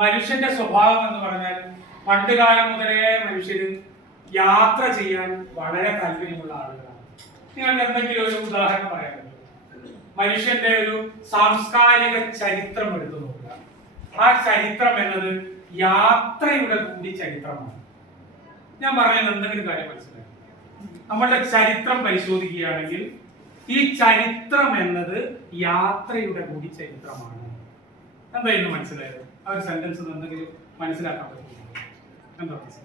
മനുഷ്യന്റെ സ്വഭാവം എന്ന് പറഞ്ഞാൽ പണ്ടുകാലം മുതലേ മനുഷ്യര് യാത്ര ചെയ്യാൻ വളരെ താല്പര്യമുള്ള ആളുകളാണ്. നിങ്ങൾക്ക് എന്തെങ്കിലും ഒരു ഉദാഹരണം പറയാൻ പറ്റുമോ? മനുഷ്യന്റെ ഒരു സാംസ്കാരിക ചരിത്രം എടുത്തു നോക്കുക. ആ ചരിത്രം എന്നത് യാത്രയുടെ കൂടി ചരിത്രമാണ്. ഞാൻ പറഞ്ഞത് എന്തെങ്കിലും കാര്യം മനസ്സിലായി? നമ്മളുടെ ചരിത്രം പരിശോധിക്കുകയാണെങ്കിൽ ഈ ചരിത്രം എന്നത് യാത്രയുടെ കൂടി ചരിത്രമാണ്. എന്തായിരുന്നു മനസ്സിലായത്? ആ ഒരു സെന്റൻസ് എന്തെങ്കിലും മനസ്സിലാക്കാൻ പറ്റും? എന്താ മനസ്സിലായത്?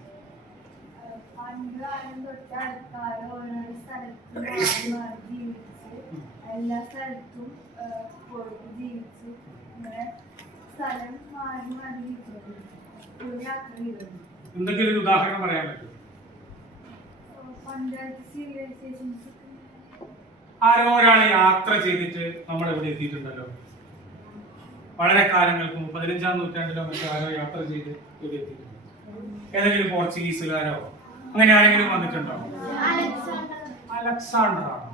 എല്ലാ സ്ഥലത്തും ജീവിച്ചു സ്ഥലം മാറി മാറി യാത്ര ചെയ്തു. എന്തെങ്കിലും ഒരു ഉദാഹരണം പറയാൻ പറ്റും? പഞ്ചായത്ത് സിവിലൈസേഷൻസ് ആരോ ഒരാൾ യാത്ര ചെയ്തിട്ട് നമ്മൾ ഇവിടെ എത്തിയിട്ടുണ്ടല്ലോ. വളരെ കാലങ്ങൾക്ക് 15-ാം നൂറ്റാണ്ടിലോ മറ്റോ ആരോ യാത്ര ചെയ്ത് ഇവിടെ എത്തിയിട്ടുണ്ട്. ഏതെങ്കിലും പോർച്ചുഗീസുകാരോ അങ്ങനെ ആരെങ്കിലും വന്നിട്ടുണ്ടോ? അലക്സാണ്ടർ ആണോ?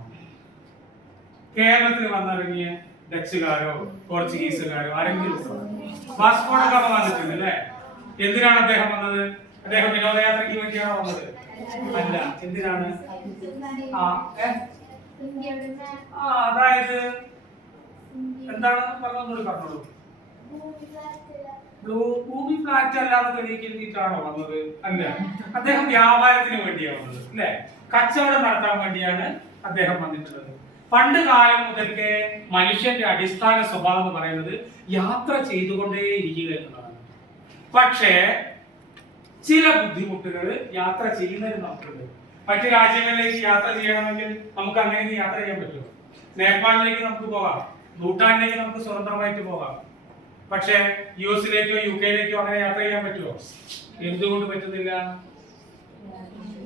കേരളത്തിൽ വന്നിറങ്ങിയ ഡച്ചുകാരോ പോർച്ചുഗീസുകാരോ ആരെങ്കിലും? വാസ്കോ ഡ ഗാമ വന്നിട്ടുണ്ട് അല്ലേ? എന്തിനാണ് അദ്ദേഹം വന്നത്? അദ്ദേഹം വിനോദയാത്രയ്ക്ക് വേണ്ടിയാണോ വന്നത്? അല്ല. എന്തിനാണ്? അതായത് എന്താണ് പറഞ്ഞോളൂ. ഭൂമി ഫ്ലാറ്റ് അല്ലാതെ തെളിയിക്കാനാണോ വന്നത്? അല്ല. അദ്ദേഹം വ്യാപാരത്തിന് വേണ്ടിയാണ് വന്നത് അല്ലെ? കച്ചവടം നടത്താൻ വേണ്ടിയാണ് അദ്ദേഹം വന്നിട്ടുള്ളത്. പണ്ട് കാലം മുതൽക്കേ മനുഷ്യന്റെ അടിസ്ഥാന സ്വഭാവം എന്ന് പറയുന്നത് യാത്ര ചെയ്തുകൊണ്ടേ ഇരിക്കുക എന്നതാണ്. പക്ഷേ ചില ബുദ്ധിമുട്ടുകൾ യാത്ര ചെയ്യുന്നതിന് നമുക്കുണ്ട്. മറ്റു രാജ്യങ്ങളിലേക്ക് യാത്ര ചെയ്യണമെങ്കിൽ നമുക്ക് അങ്ങനെ യാത്ര ചെയ്യാൻ പറ്റുമോ? നേപ്പാളിലേക്ക് നമുക്ക് പോകാം, ഭൂട്ടാനിലേക്ക് നമുക്ക് സ്വതന്ത്രമായിട്ട് പോകാം. പക്ഷേ യുഎസിലേക്കോ യുകെയിലേക്കോ അങ്ങനെ യാത്ര ചെയ്യാൻ പറ്റുമോ? എന്തുകൊണ്ട് പറ്റുന്നില്ല?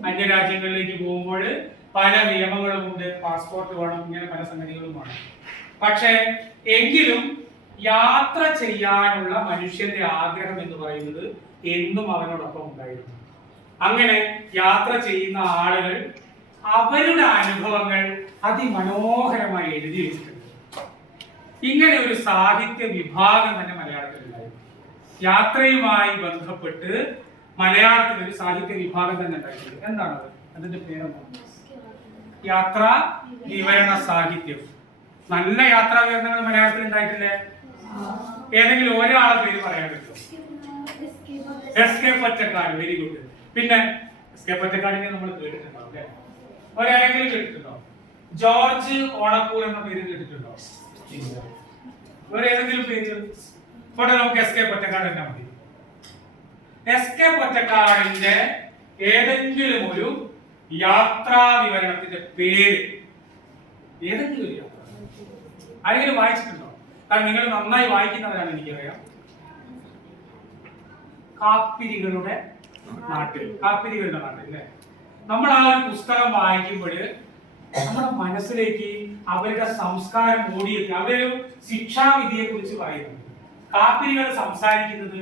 അന്യരാജ്യങ്ങളിലേക്ക് പോകുമ്പോൾ പല നിയമങ്ങളുമുണ്ട്, പാസ്പോർട്ട് വേണം, ഇങ്ങനെ പല സംഗതികളുമാണ്. പക്ഷേ എങ്കിലും യാത്ര ചെയ്യാനുള്ള മനുഷ്യന്റെ ആഗ്രഹം എന്ന് പറയുന്നത് എന്നും അവനോടൊപ്പം ഉണ്ടായിരുന്നു. അങ്ങനെ യാത്ര ചെയ്യുന്ന ആളുകൾ അവരുടെ അനുഭവങ്ങൾ അതിമനോഹരമായി എഴുതി വെച്ചിട്ടുണ്ട്. ഇങ്ങനെ ഒരു സാഹിത്യ വിഭാഗം തന്നെ മലയാളത്തിലുണ്ടായിരുന്നു. യാത്രയുമായി ബന്ധപ്പെട്ട് മലയാളത്തിൽ ഒരു സാഹിത്യ വിഭാഗം തന്നെ ഉണ്ടായിട്ടുണ്ട്. എന്താണത്? അതിന്റെ പേരെന്താണ്? യാത്രാ വിവരണ സാഹിത്യം. നല്ല യാത്രാ വിവരണങ്ങൾ മലയാളത്തിൽ ഉണ്ടായിട്ടില്ലേ? ഏതെങ്കിലും ഒരാളെ പേര് പറയാൻ പറ്റുമോ? എസ്.കെ. പൊറ്റക്കാട്. Very good. പിന്നെ എസ്.കെ. പൊറ്റക്കാടിനെ നമ്മൾ കേട്ടിട്ടുണ്ടോ? അല്ലേ? ഒരാരെങ്കിലും കേട്ടിട്ടുണ്ടോ? ജോർജ് ഓണക്കൂർ എന്ന പേര് കേട്ടിട്ടുണ്ടോ? വേറെ ഏതെങ്കിലും പേര്? ഇവിടെ നമുക്ക് എസ്.കെ. പൊറ്റക്കാട് തന്നെ മതി. എസ്.കെ. പൊറ്റക്കാടിന്റെ ഏതെങ്കിലും ഒരു യാത്രാ വിവരണത്തിന്റെ പേര്, ഏതെങ്കിലും ഒരു യാത്ര ആരെങ്കിലും വായിച്ചിട്ടുണ്ടോ? കാരണം നിങ്ങൾ നന്നായി വായിക്കുന്നവരാണ് എനിക്കറിയാം. കാപ്പിരികളുടെ നാട്ടിൽ അല്ലേ? നമ്മൾ ആ ഒരു പുസ്തകം വായിക്കുമ്പോൾ നമ്മുടെ മനസ്സിലേക്ക് അവരുടെ സംസ്കാരം ഓടിയെത്തി. അവരൊരു ശിക്ഷാവിധിയെ കുറിച്ച് പറയുന്നുണ്ട്. കാപ്പിരികൾ സംസാരിക്കുന്നത്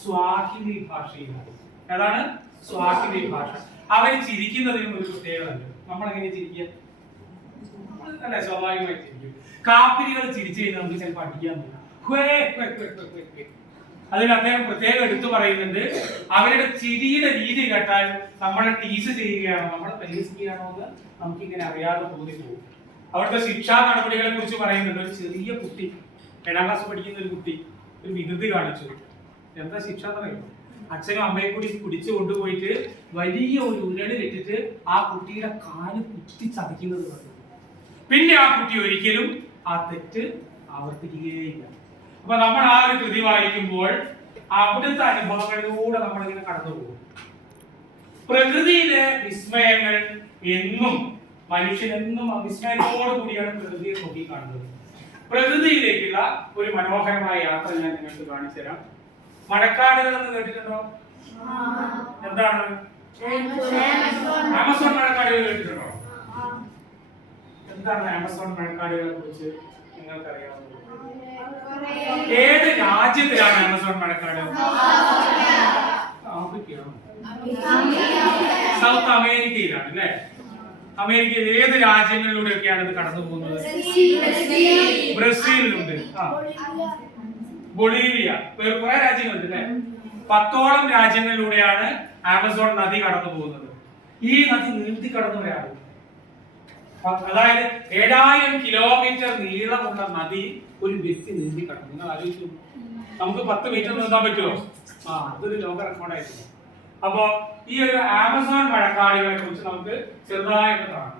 സ്വാഹിലി ഭാഷയിലാണ്. ഏതാണ്? സ്വാഹിലി ഭാഷ. അവർ ചിരിക്കുന്നതിനും ഒരു പ്രത്യേകതയുണ്ട്. നമ്മളെങ്ങനെ ചിരിക്കുക? അല്ലെ, സ്വാഭാവികമായി ചിരിക്കും. കാപ്പിരികൾ ചിരിച്ചു കഴിഞ്ഞാൽ നമുക്ക് ചിലപ്പോൾ അടിക്കാൻ പറ്റും. അതിൽ അദ്ദേഹം പ്രത്യേകം എടുത്തു പറയുന്നുണ്ട്, അവരുടെ ചിരിയുടെ രീതി കേട്ടാൽ നമ്മളെ ടീസ് ചെയ്യുകയാണോ, നമ്മളെ പരിഹസിക്കുകയാണോ എന്ന് നമുക്കിങ്ങനെ അറിയാതെ തോന്നിപ്പോകും. അവിടുത്തെ ശിക്ഷാ നടപടികളെ കുറിച്ച് പറയുന്നുണ്ട്. ഒരു ചെറിയ കുട്ടി, 7ാം ക്ലാസ് പഠിക്കുന്ന ഒരു കുട്ടി ഒരു വികൃതി കാണിച്ചു. എന്താ ശിക്ഷ എന്ന് പറയുന്നത്? അച്ഛനും അമ്മയും കൂടി പിടിച്ചു കൊണ്ടുപോയിട്ട് വലിയ ഒരു ഉരുളിലിട്ടിട്ട് ആ കുട്ടിയുടെ കാല് കുത്തി ചതയ്ക്കുന്നത് പറഞ്ഞു. പിന്നെ ആ കുട്ടി ഒരിക്കലും ആ തെറ്റ് ആവർത്തിക്കുകയില്ല. അപ്പൊ നമ്മൾ ആ ഒരു കൃതി വായിക്കുമ്പോൾ അവിടുത്തെ അനുഭവങ്ങളിലൂടെ നമ്മളിങ്ങനെ കടന്നു പോകും. പ്രകൃതിയിലെ വിസ്മയങ്ങൾ എന്നും മനുഷ്യനെന്നും വിസ്മയത്തോടു കൂടിയാണ് പ്രകൃതിയെ നോക്കി കാണുന്നത്. പ്രകൃതിയിലേക്കുള്ള ഒരു മനോഹരമായ യാത്ര ഞാൻ നിങ്ങൾക്ക് കാണിച്ചു തരാം. മഴക്കാടുകൾ എന്ന് കേട്ടിട്ടുണ്ടോ? എന്താണ്? ആമസോൺ മഴക്കാടുകൾ കേട്ടിട്ടുണ്ടോ? എന്താണ് ആമസോൺ മഴക്കാടുകളെ കുറിച്ച് നിങ്ങൾക്കറിയാവുന്നത്? ഏത് രാജ്യത്തിലാണ് ആമസോൺ മഴക്കാട്? ആഫ്രിക്കയാണോ? സൗത്ത് അമേരിക്കയിലാണ് അല്ലേ? അമേരിക്കയിൽ ഏത് രാജ്യങ്ങളിലൂടെയൊക്കെയാണ് ഇത് കടന്നു പോകുന്നത്? ബ്രസീലിലുണ്ട്. ബൊളീവിയ, കുറെ രാജ്യങ്ങളുണ്ട് അല്ലെ. 10ഓളം രാജ്യങ്ങളിലൂടെയാണ് ആമസോൺ നദി കടന്നു പോകുന്നത്. ഈ നദി നീന്തി കടന്നവരാണ്. അതായത് 7000 കിലോമീറ്റർ നീളമുള്ള നദി ഒരു വ്യക്തി നീന്തി കടന്നു. നിങ്ങൾ ആലോചിച്ചു, നമുക്ക് 10 മീറ്റർ നീന്താൻ പറ്റുമോ? അതൊരു ലോക റെക്കോർഡായിരുന്നു. അപ്പോ ഈ ഒരു ആമസോൺ മഴക്കാടുകളെ കുറിച്ച് നമുക്ക് ചെറുതായിട്ട് കാണാം.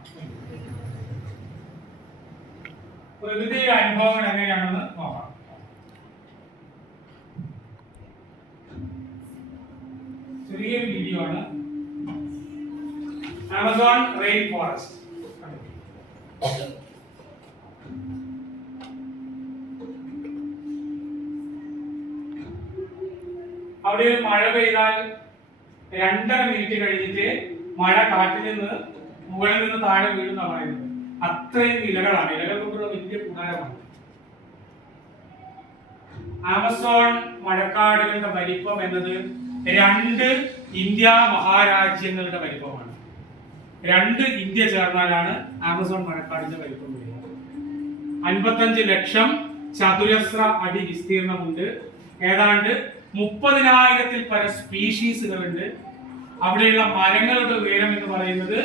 പ്രകൃതി അനുഭവങ്ങൾ എങ്ങനെയാണെന്ന് നോക്കാം. ചെറിയൊരു വീഡിയോ ആണ്. Amazon rain forest. അവിടെ ഒരു മഴ പെയ്താൽ 2.5 മിനിറ്റ് കഴിഞ്ഞിട്ട് മഴ കാറ്റിൽ നിന്ന് മുകളിൽ നിന്ന് താഴെ വീഴുന്ന പറയുന്നത്. അത്രയും ഇലകളാണ്. ഇലകൾ കൊണ്ടുള്ള വലിയ കൂടാരമാണ്. ആമസോൺ മഴക്കാടുകളുടെ വലിപ്പം എന്നത് 2 ഇന്ത്യ മഹാരാജ്യങ്ങളുടെ വലിപ്പമാണ്. 2 ഇന്ത്യ ചേർന്നാലാണ് ആമസോൺ മഴക്കാടിന്റെ വലിപ്പം വരുന്നത്. 55 ലക്ഷം ചതുരശ്ര അടി വിസ്തീർണമുണ്ട്. ഏതാണ്ട് 30,000-ൽ പര സ്പീഷീസുകളുണ്ട്. അവിടെയുള്ള മരങ്ങളുടെ ഉയരം എന്ന് പറയുന്നത്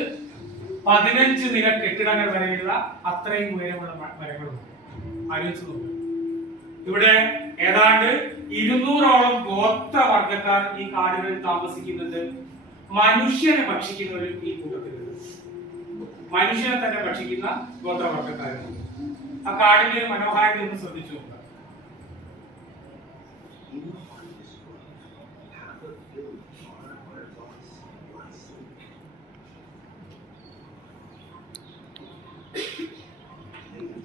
15 നില കെട്ടിടങ്ങൾ വരെയുള്ള അത്രയും ഉയരമുള്ള മരങ്ങളുണ്ട്. ആലോചിച്ചു നോക്കുക. ഇവിടെ ഏതാണ്ട് 200ഓളം ഗോത്രവർഗക്കാർ ഈ കാടുകളിൽ താമസിക്കുന്നുണ്ട്. മനുഷ്യനെ ഭക്ഷിക്കുന്നവരും ഈ കൂട്ടത്തിലുണ്ട്. മനുഷ്യനെ തന്നെ ഭക്ഷിക്കുന്ന ഗോത്രവർഗക്കാരുണ്ട്. ആ കാടിന്റെ മനോഹാരിത ഒന്ന് ശ്രദ്ധിച്ചു നോക്കുക.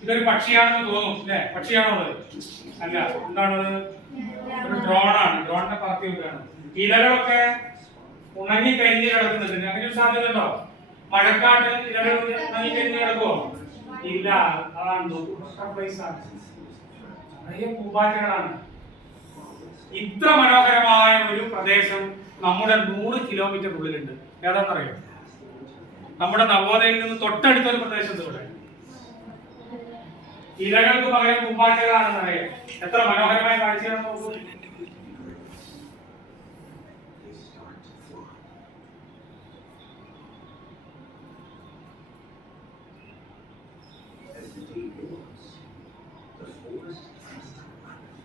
ഇതൊരു പക്ഷിയാണെന്ന് തോന്നും അല്ലെ? പക്ഷിയാണോ അത്? അല്ല. എന്താണത്? ഒരു ഡ്രോണാണ്. ഡ്രോണിനെ പറത്തി വിടുകയാണ്. ഇലകളൊക്കെ ഉണങ്ങി കരിഞ്ഞ് കിടക്കുന്നുണ്ട്. അങ്ങനെ ഒരു സാധ്യത ഉണ്ടോ? മഴക്കാട്ടിൽ ഇലകൾ ഉണങ്ങി കരിഞ്ഞ് കിടക്കുമോ? ഇല്ല. അതാണ് നിറയെ പൂമ്പാറ്റകളാണ്. ഇത്ര മനോഹരമായ ഒരു പ്രദേശം നമ്മുടെ 100 കിലോമീറ്റർ ഉള്ളിലുണ്ട്. ഏതാണെന്നറിയോ? നമ്മുടെ നവോദയയിൽ നിന്ന് തൊട്ടടുത്ത ഒരു പ്രദേശത്ത് ഇവിടെ. ഇലകൾക്ക് പകരം പൂമ്പാറ്റകളാണെന്നറിയാം. എത്ര മനോഹരമായ കാഴ്ചയാണെന്ന് നോക്കൂ.